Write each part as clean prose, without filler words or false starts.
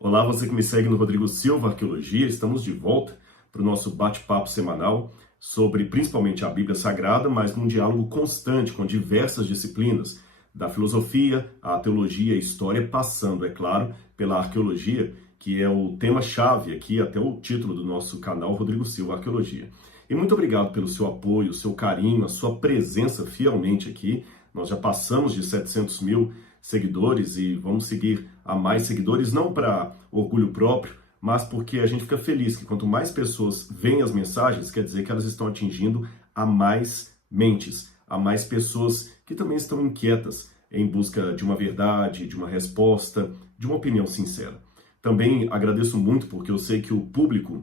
Olá, você que me segue no Rodrigo Silva Arqueologia. Estamos de volta para o nosso bate-papo semanal sobre principalmente a Bíblia Sagrada, mas num diálogo constante com diversas disciplinas, da filosofia, à teologia, à história, passando, é claro, pela arqueologia, que é o tema-chave aqui, até o título do nosso canal, Rodrigo Silva Arqueologia. E muito obrigado pelo seu apoio, o seu carinho, a sua presença fielmente aqui. Nós já passamos de 700 mil seguidores e vamos seguir a mais seguidores, não para orgulho próprio, mas porque a gente fica feliz que quanto mais pessoas veem as mensagens, quer dizer que elas estão atingindo a mais mentes, a mais pessoas que também estão inquietas em busca de uma verdade, de uma resposta, de uma opinião sincera. Também agradeço muito porque eu sei que o público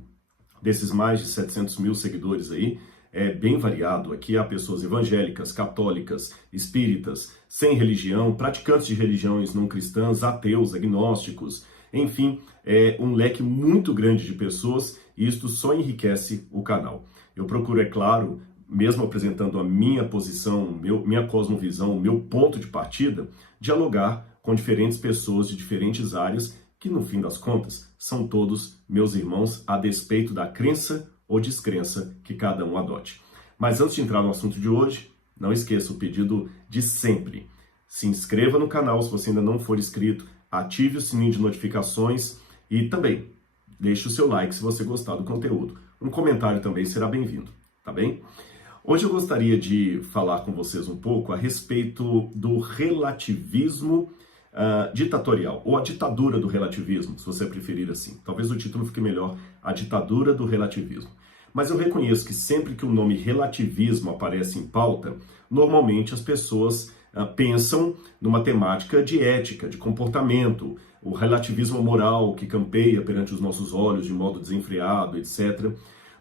desses mais de 700 mil seguidores aí é bem variado. Aqui há pessoas evangélicas, católicas, espíritas, sem religião, praticantes de religiões não cristãs, ateus, agnósticos, enfim, é um leque muito grande de pessoas e isto só enriquece o canal. Eu procuro, é claro, mesmo apresentando a minha posição, minha cosmovisão, o meu ponto de partida, dialogar com diferentes pessoas de diferentes áreas que, no fim das contas, são todos meus irmãos a despeito da crença ou descrença que cada um adote. Mas antes de entrar no assunto de hoje, não esqueça o pedido de sempre. Se inscreva no canal se você ainda não for inscrito, ative o sininho de notificações e também deixe o seu like se você gostar do conteúdo. Um comentário também será bem-vindo, tá bem? Hoje eu gostaria de falar com vocês um pouco a respeito do relativismo ditatorial, ou a ditadura do relativismo, se você preferir assim. Talvez o título fique melhor, a ditadura do relativismo. Mas eu reconheço que sempre que o nome relativismo aparece em pauta, normalmente as pessoas pensam numa temática de ética, de comportamento, o relativismo moral que campeia perante os nossos olhos de modo desenfreado, etc.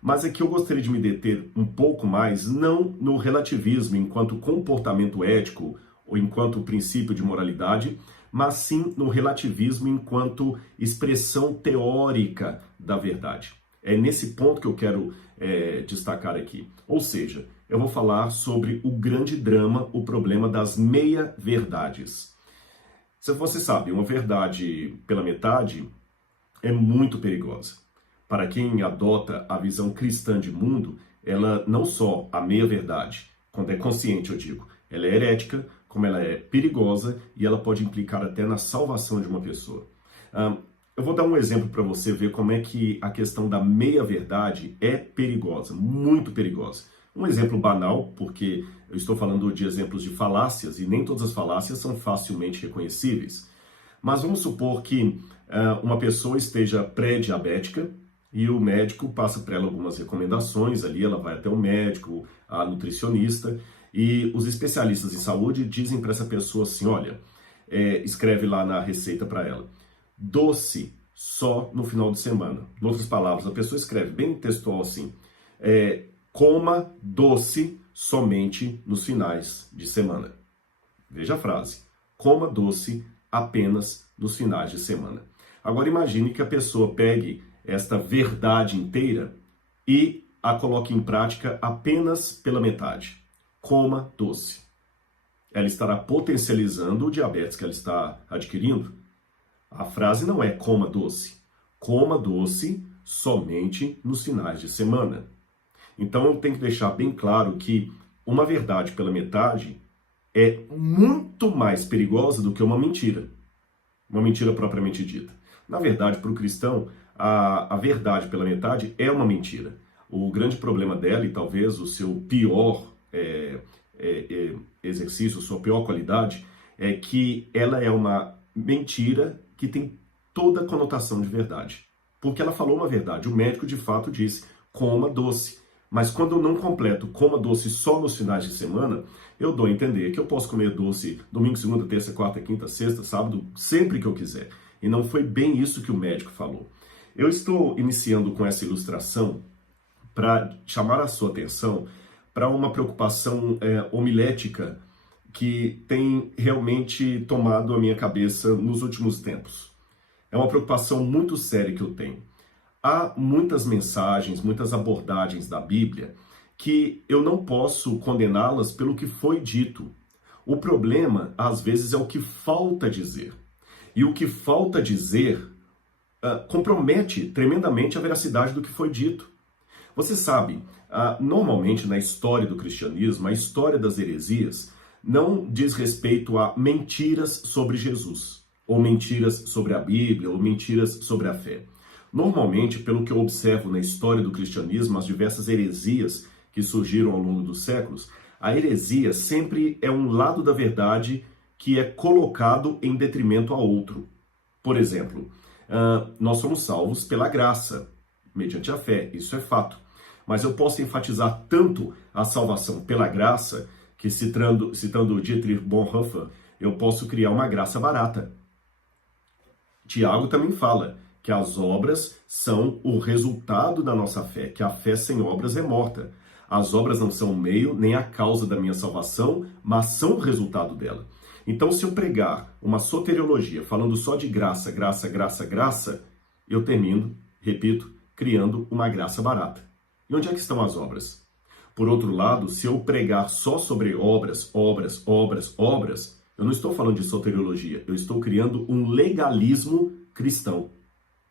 Mas aqui eu gostaria de me deter um pouco mais, não no relativismo enquanto comportamento ético ou enquanto princípio de moralidade, mas sim no relativismo enquanto expressão teórica da verdade. É nesse ponto que eu quero destacar aqui. Ou seja, eu vou falar sobre o grande drama, o problema das meia-verdades. Se você sabe, uma verdade pela metade é muito perigosa. Para quem adota a visão cristã de mundo, ela não só a meia-verdade, quando é consciente, eu digo, ela é herética, como ela é perigosa e ela pode implicar até na salvação de uma pessoa. Eu vou dar um exemplo para você ver como é que a questão da meia-verdade é perigosa, muito perigosa. Um exemplo banal, porque eu estou falando de exemplos de falácias e nem todas as falácias são facilmente reconhecíveis. Mas vamos supor que uma pessoa esteja pré-diabética e o médico passa para ela algumas recomendações, ali ela vai até o médico, a nutricionista, e os especialistas em saúde dizem para essa pessoa assim, olha, escreve lá na receita para ela, doce só no final de semana. Em outras palavras, a pessoa escreve bem textual assim, coma doce somente nos finais de semana. Veja a frase, coma doce apenas nos finais de semana. Agora imagine que a pessoa pegue esta verdade inteira e a coloque em prática apenas pela metade. Coma doce. Ela estará potencializando o diabetes que ela está adquirindo? A frase não é coma doce. Coma doce somente nos finais de semana. Então eu tenho que deixar bem claro que uma verdade pela metade é muito mais perigosa do que uma mentira propriamente dita. Na verdade, para o cristão, a verdade pela metade é uma mentira. O grande problema dela, e talvez o seu pior exercício, sua pior qualidade, é que ela é uma mentira que tem toda a conotação de verdade. Porque ela falou uma verdade. O médico, de fato, disse, coma doce. Mas quando eu não completo coma doce só nos finais de semana, eu dou a entender que eu posso comer doce domingo, segunda, terça, quarta, quinta, sexta, sábado, sempre que eu quiser. E não foi bem isso que o médico falou. Eu estou iniciando com essa ilustração para chamar a sua atenção para uma preocupação homilética que tem realmente tomado a minha cabeça nos últimos tempos. É uma preocupação muito séria que eu tenho. Há muitas mensagens, muitas abordagens da Bíblia que eu não posso condená-las pelo que foi dito. O problema, às vezes, é o que falta dizer. E o que falta dizer compromete tremendamente a veracidade do que foi dito. Você sabe, normalmente na história do cristianismo, a história das heresias não diz respeito a mentiras sobre Jesus, ou mentiras sobre a Bíblia, ou mentiras sobre a fé. Normalmente, pelo que eu observo na história do cristianismo, as diversas heresias que surgiram ao longo dos séculos, a heresia sempre é um lado da verdade que é colocado em detrimento a outro. Por exemplo, nós somos salvos pela graça, mediante a fé, isso é fato. Mas eu posso enfatizar tanto a salvação pela graça, que citando Dietrich Bonhoeffer, eu posso criar uma graça barata. Tiago também fala que as obras são o resultado da nossa fé, que a fé sem obras é morta. As obras não são o meio nem a causa da minha salvação, mas são o resultado dela. Então, se eu pregar uma soteriologia falando só de graça, graça, graça, graça, eu termino, repito, criando uma graça barata. E onde é que estão as obras? Por outro lado, se eu pregar só sobre obras, obras, obras, obras, eu não estou falando de soteriologia, eu estou criando um legalismo cristão.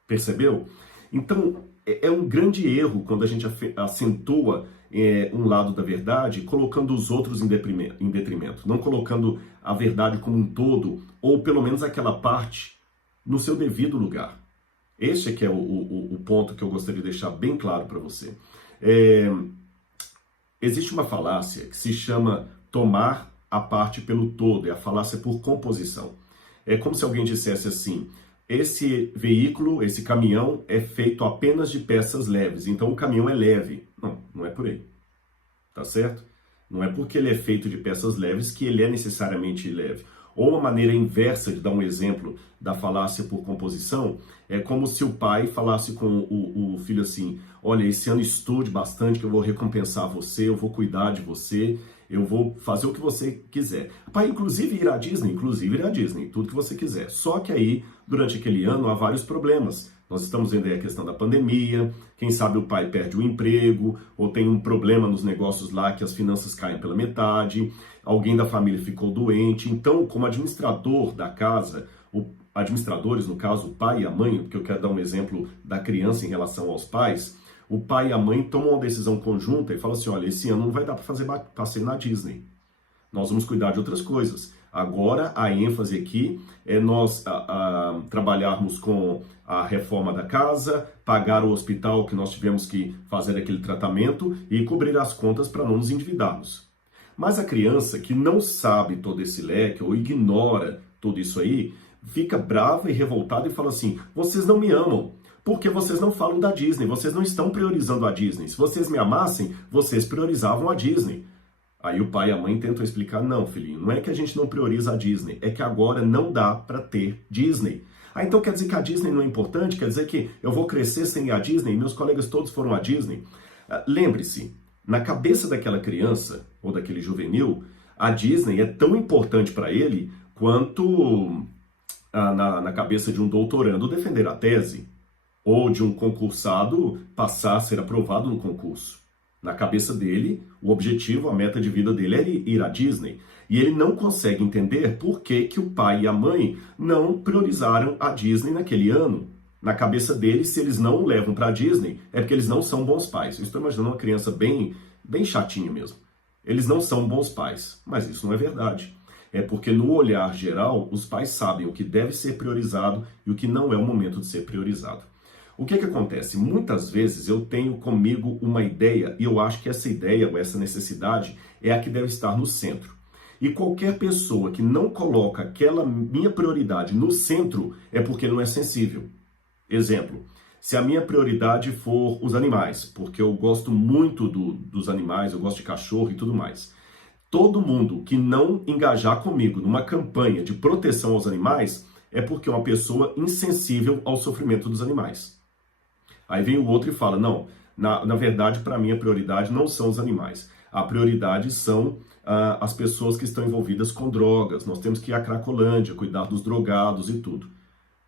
Percebeu? Então, é um grande erro quando a gente acentua um lado da verdade, colocando os outros em detrimento, não colocando a verdade como um todo, ou pelo menos aquela parte, no seu devido lugar. Este é que é o ponto que eu gostaria de deixar bem claro para você. Existe uma falácia que se chama tomar a parte pelo todo, é a falácia por composição. É como se alguém dissesse assim: esse veículo, esse caminhão é feito apenas de peças leves, então o caminhão é leve. Não, não é por aí. Tá certo? Não é porque ele é feito de peças leves que ele é necessariamente leve. Ou uma maneira inversa de dar um exemplo da falácia por composição, é como se o pai falasse com o filho assim: olha, esse ano estude bastante que eu vou recompensar você, eu vou cuidar de você, eu vou fazer o que você quiser. Pai, inclusive ir à Disney, tudo que você quiser. Só que aí, durante aquele ano, há vários problemas. Nós estamos vendo aí a questão da pandemia, quem sabe o pai perde o emprego, ou tem um problema nos negócios lá que as finanças caem pela metade, alguém da família ficou doente. Então, como administrador da casa, administradores, no caso, o pai e a mãe, porque eu quero dar um exemplo da criança em relação aos pais, o pai e a mãe tomam uma decisão conjunta e falam assim: olha, esse ano não vai dar para fazer passeio na Disney. Nós vamos cuidar de outras coisas. Agora, a ênfase aqui é nós trabalharmos com a reforma da casa, pagar o hospital que nós tivemos que fazer aquele tratamento e cobrir as contas para não nos endividarmos. Mas a criança que não sabe todo esse leque ou ignora tudo isso aí, fica brava e revoltada e fala assim: vocês não me amam, porque vocês não falam da Disney, vocês não estão priorizando a Disney. Se vocês me amassem, vocês priorizavam a Disney. Aí o pai e a mãe tentam explicar: não, filhinho, não é que a gente não prioriza a Disney, é que agora não dá para ter Disney. Então quer dizer que a Disney não é importante? Quer dizer que eu vou crescer sem ir à Disney? Meus colegas todos foram à Disney? Lembre-se, na cabeça daquela criança ou daquele juvenil, a Disney é tão importante para ele quanto na cabeça de um doutorando defender a tese, ou de um concursado passar a ser aprovado no concurso. Na cabeça dele, o objetivo, a meta de vida dele é ir à Disney. E ele não consegue entender por que o pai e a mãe não priorizaram a Disney naquele ano. Na cabeça dele, se eles não o levam para a Disney, é porque eles não são bons pais. Eu estou imaginando uma criança bem chatinha mesmo. Eles não são bons pais, mas isso não é verdade. É porque no olhar geral, os pais sabem o que deve ser priorizado e o que não é o momento de ser priorizado. O que acontece? Muitas vezes eu tenho comigo uma ideia e eu acho que essa ideia ou essa necessidade é a que deve estar no centro. E qualquer pessoa que não coloca aquela minha prioridade no centro é porque não é sensível. Exemplo, se a minha prioridade for os animais, porque eu gosto muito dos animais, eu gosto de cachorro e tudo mais. Todo mundo que não engajar comigo numa campanha de proteção aos animais é porque é uma pessoa insensível ao sofrimento dos animais. Aí vem o outro e fala: não, na verdade, para mim a prioridade não são os animais. A prioridade são as pessoas que estão envolvidas com drogas. Nós temos que ir à Cracolândia, cuidar dos drogados e tudo.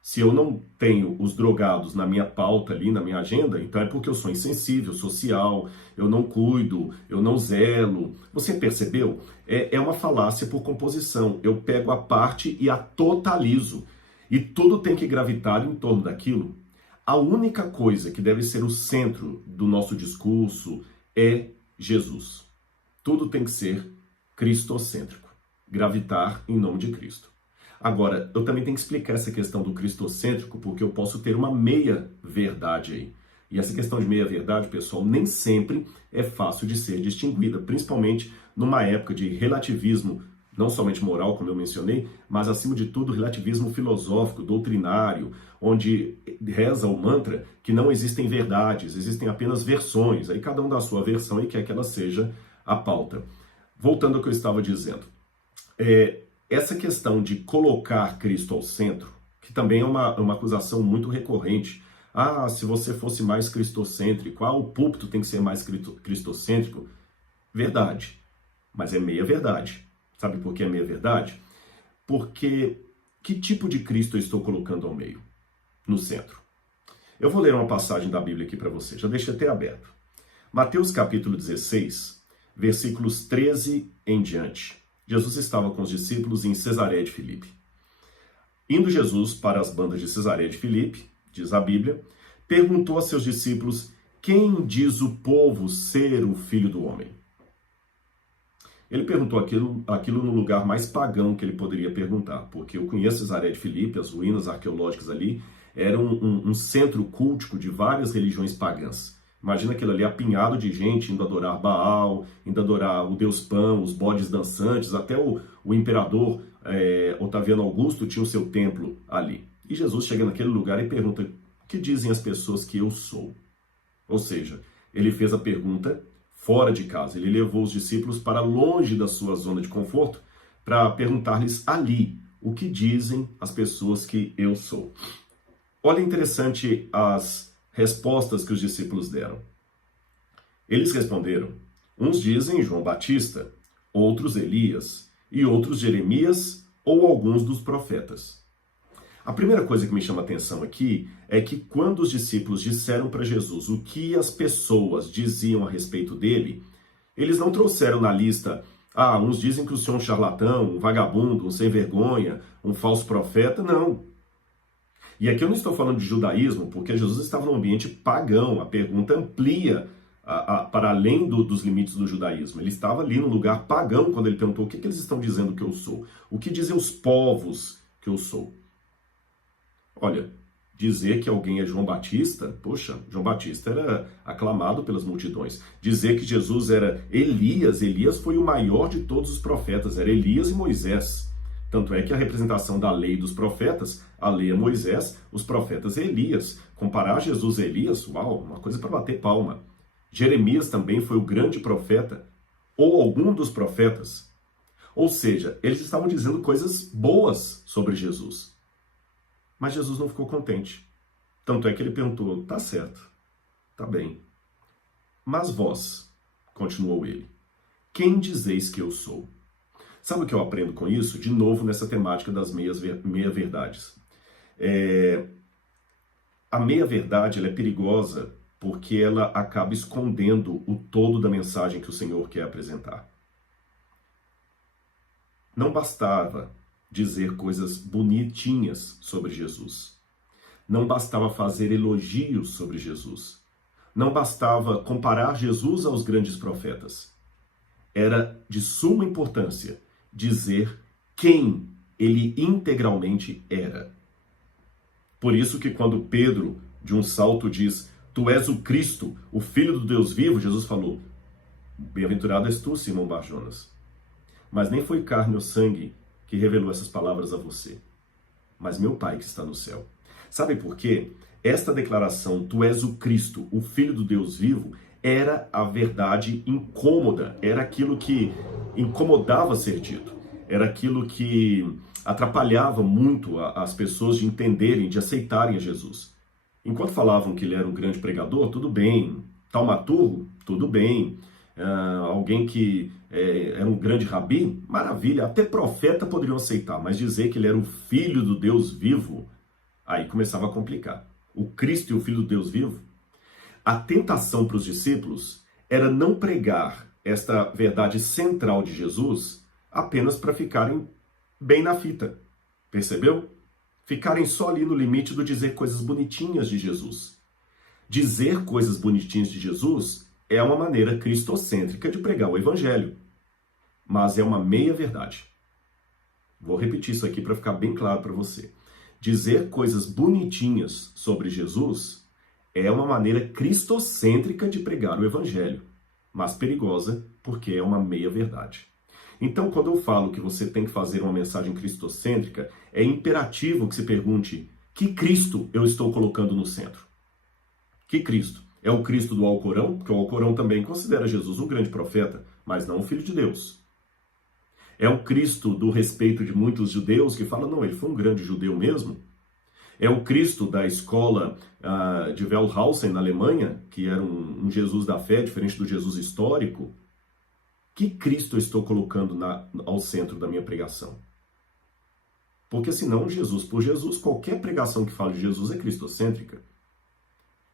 Se eu não tenho os drogados na minha pauta ali, na minha agenda, então é porque eu sou insensível, social, eu não cuido, eu não zelo. Você percebeu? É uma falácia por composição. Eu pego a parte e a totalizo. E tudo tem que gravitar em torno daquilo. A única coisa que deve ser o centro do nosso discurso é Jesus. Tudo tem que ser cristocêntrico, gravitar em nome de Cristo. Agora, eu também tenho que explicar essa questão do cristocêntrico, porque eu posso ter uma meia-verdade aí. E essa questão de meia-verdade, pessoal, nem sempre é fácil de ser distinguida, principalmente numa época de relativismo, não somente moral, como eu mencionei, mas, acima de tudo, relativismo filosófico, doutrinário, onde reza o mantra que não existem verdades, existem apenas versões. Aí cada um dá a sua versão e quer que ela seja a pauta. Voltando ao que eu estava dizendo, essa questão de colocar Cristo ao centro, que também é uma acusação muito recorrente. Ah, se você fosse mais cristocêntrico, o púlpito tem que ser mais cristocêntrico. Verdade, mas é meia verdade. Sabe por que é meia verdade? Porque que tipo de Cristo eu estou colocando ao meio, no centro? Eu vou ler uma passagem da Bíblia aqui para você, já deixei até aberto. Mateus capítulo 16, versículos 13 em diante. Jesus estava com os discípulos em Cesareia de Filipe. Indo Jesus para as bandas de Cesareia de Filipe, diz a Bíblia, perguntou a seus discípulos: quem diz o povo ser o Filho do Homem? Ele perguntou aquilo no lugar mais pagão que ele poderia perguntar, porque eu conheço Cesareia de Filipe, as ruínas arqueológicas ali, era um centro cultico de várias religiões pagãs. Imagina aquilo ali apinhado de gente indo adorar Baal, indo adorar o Deus Pan, os bodes dançantes, até o imperador Otaviano Augusto tinha o seu templo ali. E Jesus chega naquele lugar e pergunta: o que dizem as pessoas que eu sou? Ou seja, ele fez a pergunta fora de casa. Ele levou os discípulos para longe da sua zona de conforto para perguntar-lhes ali o que dizem as pessoas que eu sou. Olha, interessante as respostas que os discípulos deram. Eles responderam: uns dizem João Batista, outros Elias e outros Jeremias ou alguns dos profetas. A primeira coisa que me chama a atenção aqui é que quando os discípulos disseram para Jesus o que as pessoas diziam a respeito dele, eles não trouxeram na lista: uns dizem que o senhor é um charlatão, um vagabundo, um sem vergonha, um falso profeta. Não. E aqui eu não estou falando de judaísmo, porque Jesus estava num ambiente pagão. A pergunta amplia para além dos limites do judaísmo. Ele estava ali num lugar pagão quando ele perguntou: o que eles estão dizendo que eu sou? O que dizem os povos que eu sou? Olha, dizer que alguém é João Batista, poxa, João Batista era aclamado pelas multidões. Dizer que Jesus era Elias, Elias foi o maior de todos os profetas, era Elias e Moisés. Tanto é que a representação da lei dos profetas, a lei é Moisés, os profetas é Elias. Comparar Jesus a Elias, uau, uma coisa para bater palma. Jeremias também foi o grande profeta, ou algum dos profetas. Ou seja, eles estavam dizendo coisas boas sobre Jesus. Mas Jesus não ficou contente. Tanto é que ele perguntou: tá certo, tá bem. Mas vós, continuou ele, quem dizeis que eu sou? Sabe o que eu aprendo com isso? De novo, nessa temática das meia-verdades. A meia-verdade ela é perigosa porque ela acaba escondendo o todo da mensagem que o Senhor quer apresentar. Não bastava dizer coisas bonitinhas sobre Jesus. Não bastava fazer elogios sobre Jesus. Não bastava comparar Jesus aos grandes profetas. Era de suma importância dizer quem ele integralmente era. Por isso que quando Pedro, de um salto, diz: tu és o Cristo, o Filho do Deus vivo, Jesus falou: bem-aventurado és tu, Simão Bar-Jonas. Mas nem foi carne ou sangue que revelou essas palavras a você, mas meu Pai que está no céu. Sabe por quê? Esta declaração, tu és o Cristo, o Filho do Deus vivo, era a verdade incômoda, era aquilo que incomodava ser dito, era aquilo que atrapalhava muito as pessoas de entenderem, de aceitarem a Jesus. Enquanto falavam que ele era um grande pregador, tudo bem. Taumaturgo, tudo bem. Alguém que era um grande rabi, maravilha, até profeta poderiam aceitar, mas dizer que ele era o Filho do Deus vivo, aí começava a complicar. O Cristo e o Filho do Deus vivo. A tentação para os discípulos era não pregar esta verdade central de Jesus apenas para ficarem bem na fita, percebeu? ficarem só ali no limite do dizer coisas bonitinhas de Jesus. Dizer coisas bonitinhas de Jesus é uma maneira cristocêntrica de pregar o evangelho, mas é uma meia-verdade. Vou repetir isso aqui para ficar bem claro para você. Dizer coisas bonitinhas sobre Jesus é uma maneira cristocêntrica de pregar o evangelho, mas perigosa porque é uma meia-verdade. Então, quando eu falo que você tem que fazer uma mensagem cristocêntrica, é imperativo que se pergunte: que Cristo eu estou colocando no centro? Que Cristo? É o Cristo do Alcorão? Porque o Alcorão também considera Jesus um grande profeta, mas não o Filho de Deus. É o Cristo do respeito de muitos judeus que falam: não, ele foi um grande judeu mesmo? É o Cristo da escola de Wellhausen, na Alemanha, que era um Jesus da fé, diferente do Jesus histórico? Que Cristo eu estou colocando ao centro da minha pregação? Porque senão, Jesus por Jesus, qualquer pregação que fale de Jesus é cristocêntrica.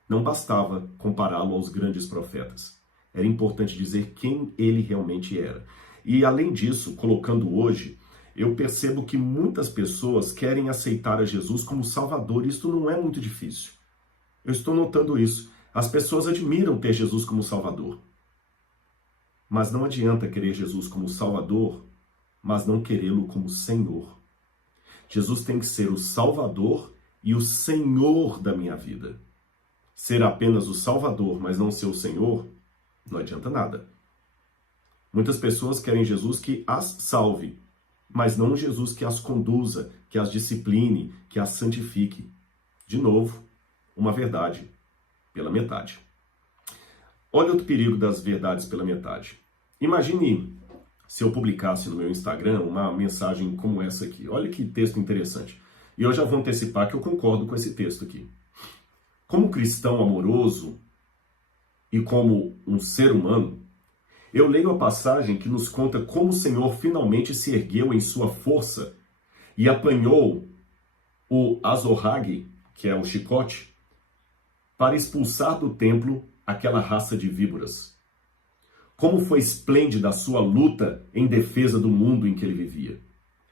Não bastava compará-lo aos grandes profetas. Era importante dizer quem ele realmente era. E além disso, colocando hoje, eu percebo que muitas pessoas querem aceitar a Jesus como Salvador. Isso não é muito difícil. Eu estou notando isso. As pessoas admiram ter Jesus como Salvador. Mas não adianta querer Jesus como Salvador, mas não querê-lo como Senhor. Jesus tem que ser o Salvador e o Senhor da minha vida. Ser apenas o Salvador, mas não ser o Senhor, não adianta nada. Muitas pessoas querem Jesus que as salve, mas não Jesus que as conduza, que as discipline, que as santifique. De novo, uma verdade pela metade. Olha outro perigo das verdades pela metade. Imagine se eu publicasse no meu Instagram uma mensagem como essa aqui. Olha que texto interessante. E eu já vou antecipar que eu concordo com esse texto aqui. Como cristão amoroso e como um ser humano, eu leio a passagem que nos conta como o Senhor finalmente se ergueu em sua força e apanhou o azorrague, que é o chicote, para expulsar do templo aquela raça de víboras. Como foi esplêndida a sua luta em defesa do mundo em que ele vivia.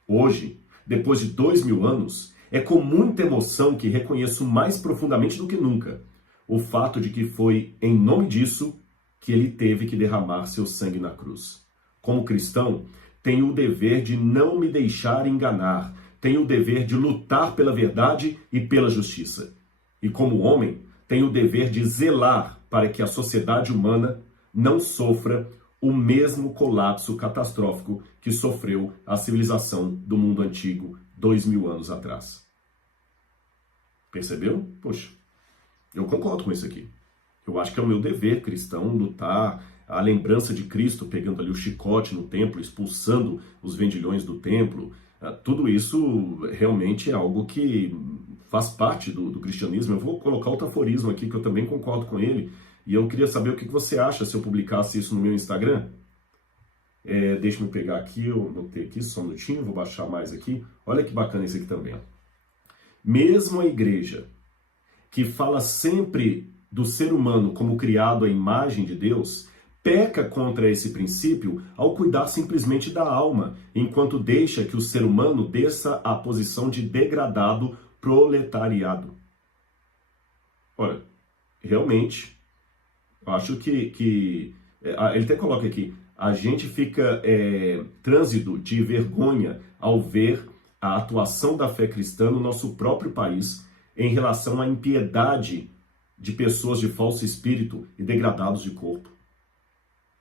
Hoje, depois de 2000 anos, é com muita emoção que reconheço mais profundamente do que nunca o fato de que foi em nome disso que ele teve que derramar seu sangue na cruz. Como cristão, tenho o dever de não me deixar enganar, tenho o dever de lutar pela verdade e pela justiça. E como homem, tenho o dever de zelar para que a sociedade humana não sofra o mesmo colapso catastrófico que sofreu a civilização do mundo antigo 2000 anos atrás. Percebeu? Poxa, eu concordo com isso aqui. Eu acho que é o meu dever cristão lutar, a lembrança de Cristo pegando ali o chicote no templo, expulsando os vendilhões do templo. Tudo isso realmente é algo que faz parte do cristianismo. Eu vou colocar outro aforismo aqui que eu também concordo com ele. E eu queria saber o que você acha se eu publicasse isso no meu Instagram. Deixa eu pegar aqui, eu notei aqui, só um minutinho, vou baixar mais aqui. Olha que bacana esse aqui também. Ó. Mesmo a igreja que fala sempre do ser humano como criado à imagem de Deus, peca contra esse princípio ao cuidar simplesmente da alma, enquanto deixa que o ser humano desça à posição de degradado proletariado. Olha, realmente, acho que ele até coloca aqui, a gente fica trânsido de vergonha ao ver a atuação da fé cristã no nosso próprio país em relação à impiedade de pessoas de falso espírito e degradados de corpo.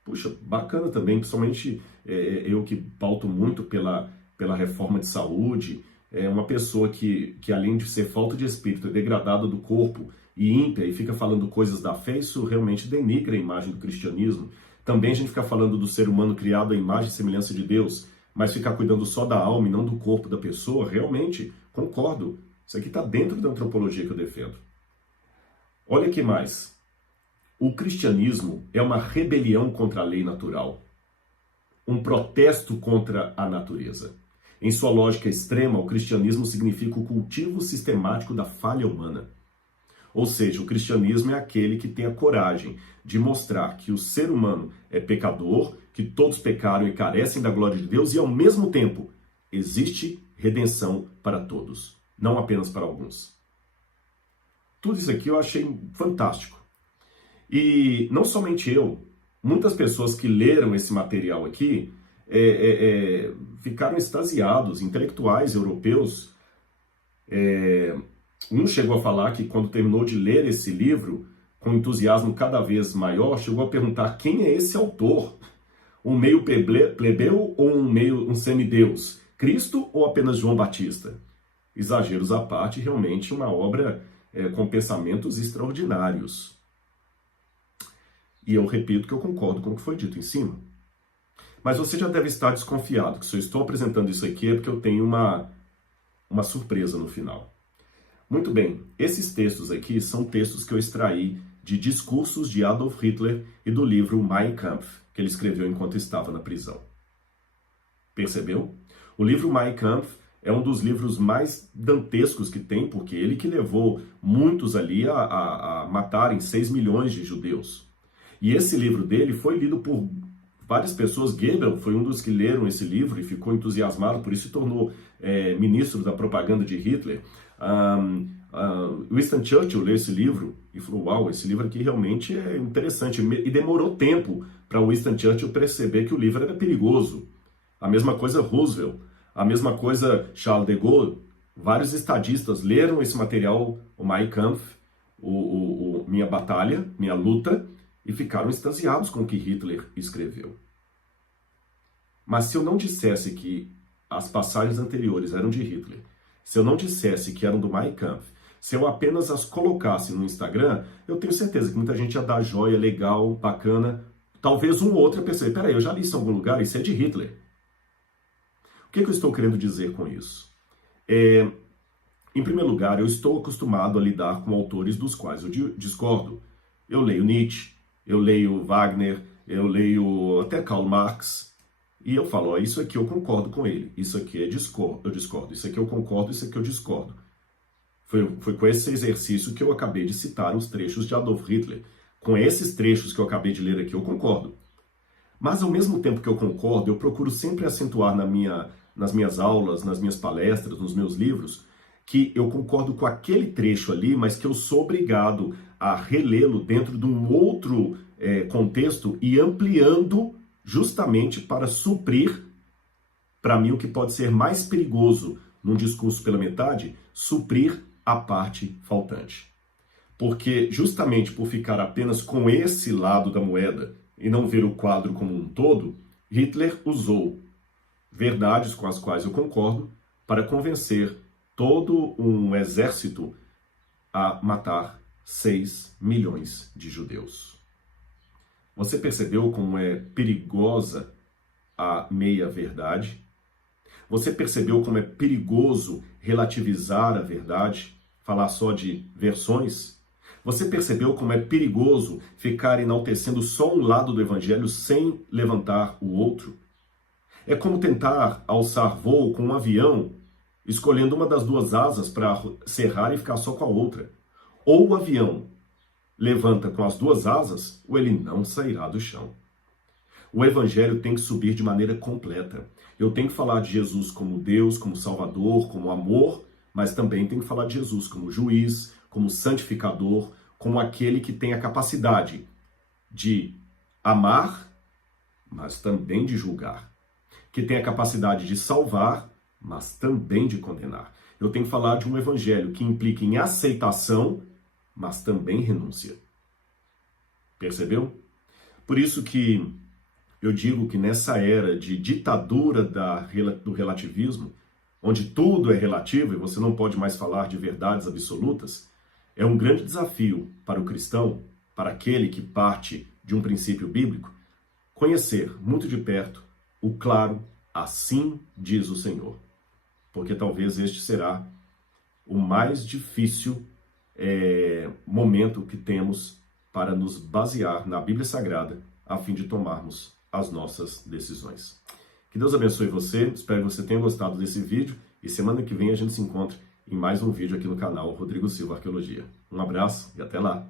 Puxa, bacana também, principalmente eu que pauto muito pela reforma de saúde, uma pessoa que além de ser falta de espírito, é degradada do corpo e ímpia e fica falando coisas da fé, isso realmente denigra a imagem do cristianismo. Também a gente fica falando do ser humano criado à imagem e semelhança de Deus, mas ficar cuidando só da alma e não do corpo da pessoa, realmente, concordo. Isso aqui está dentro da antropologia que eu defendo. Olha que mais. O cristianismo é uma rebelião contra a lei natural. Um protesto contra a natureza. Em sua lógica extrema, o cristianismo significa o cultivo sistemático da falha humana. Ou seja, o cristianismo é aquele que tem a coragem de mostrar que o ser humano é pecador, que todos pecaram e carecem da glória de Deus e, ao mesmo tempo, existe redenção para todos. não apenas para alguns. Tudo isso aqui eu achei fantástico. E não somente eu, muitas pessoas que leram esse material aqui ficaram extasiados, intelectuais europeus. Um chegou a falar que quando terminou de ler esse livro, com entusiasmo cada vez maior, chegou a perguntar quem é esse autor? Um meio plebeu ou um semideus? Cristo ou apenas João Batista? Exageros à parte, realmente uma obra com pensamentos extraordinários. E eu repito que eu concordo com o que foi dito em cima. Mas você já deve estar desconfiado que se eu estou apresentando isso aqui é porque eu tenho uma surpresa no final. Muito bem, esses textos aqui são textos que eu extraí de discursos de Adolf Hitler e do livro Mein Kampf, que ele escreveu enquanto estava na prisão. Percebeu? O livro Mein Kampf é um dos livros mais dantescos que tem, porque ele que levou muitos ali a matarem 6 milhões de judeus. E esse livro dele foi lido por várias pessoas. Goebbels foi um dos que leram esse livro e ficou entusiasmado, por isso se tornou ministro da propaganda de Hitler. Winston Churchill leu esse livro e falou, uau, esse livro aqui realmente é interessante. E demorou tempo para Winston Churchill perceber que o livro era perigoso. A mesma coisa Roosevelt, a mesma coisa Charles de Gaulle. Vários estadistas leram esse material, o Mein Kampf, Minha Batalha, Minha Luta, e ficaram extasiados com o que Hitler escreveu. Mas se eu não dissesse que as passagens anteriores eram de Hitler, se eu não dissesse que eram do Mein Kampf, se eu apenas as colocasse no Instagram, eu tenho certeza que muita gente ia dar joia, legal, bacana. Talvez um ou outro ia perceber, peraí, eu já li isso em algum lugar, isso é de Hitler. O que eu estou querendo dizer com isso? Em primeiro lugar, eu estou acostumado a lidar com autores dos quais eu discordo. Eu leio Nietzsche, eu leio Wagner, eu leio até Karl Marx, e eu falo, isso aqui eu concordo com ele, isso aqui eu discordo, isso aqui eu concordo, isso aqui eu discordo. Foi com esse exercício que eu acabei de citar os trechos de Adolf Hitler. Com esses trechos que eu acabei de ler aqui, eu concordo. Mas ao mesmo tempo que eu concordo, eu procuro sempre acentuar nas minhas aulas, nas minhas palestras, nos meus livros, que eu concordo com aquele trecho ali, mas que eu sou obrigado a relê-lo dentro de um outro contexto e ampliando justamente para suprir, para mim, o que pode ser mais perigoso num discurso pela metade, suprir a parte faltante. Porque justamente por ficar apenas com esse lado da moeda e não ver o quadro como um todo, Hitler usou verdades com as quais eu concordo para convencer todo um exército a matar 6 milhões de judeus. Você percebeu como é perigosa a meia-verdade? Você percebeu como é perigoso relativizar a verdade, falar só de versões? Você percebeu como é perigoso ficar enaltecendo só um lado do evangelho sem levantar o outro? É como tentar alçar voo com um avião, escolhendo uma das duas asas para serrar e ficar só com a outra. Ou o avião levanta com as duas asas, ou ele não sairá do chão. O evangelho tem que subir de maneira completa. Eu tenho que falar de Jesus como Deus, como Salvador, como amor, mas também tenho que falar de Jesus como juiz, como santificador, como aquele que tem a capacidade de amar, mas também de julgar. Que tem a capacidade de salvar, mas também de condenar. Eu tenho que falar de um evangelho que implica em aceitação, mas também renúncia. Percebeu? Por isso que eu digo que nessa era de ditadura do relativismo, onde tudo é relativo e você não pode mais falar de verdades absolutas, é um grande desafio para o cristão, para aquele que parte de um princípio bíblico, conhecer muito de perto o claro, assim diz o Senhor. Porque talvez este será o mais difícil momento que temos para nos basear na Bíblia Sagrada a fim de tomarmos as nossas decisões. Que Deus abençoe você, espero que você tenha gostado desse vídeo e semana que vem a gente se encontra em mais um vídeo aqui no canal Rodrigo Silva Arqueologia. Um abraço e até lá!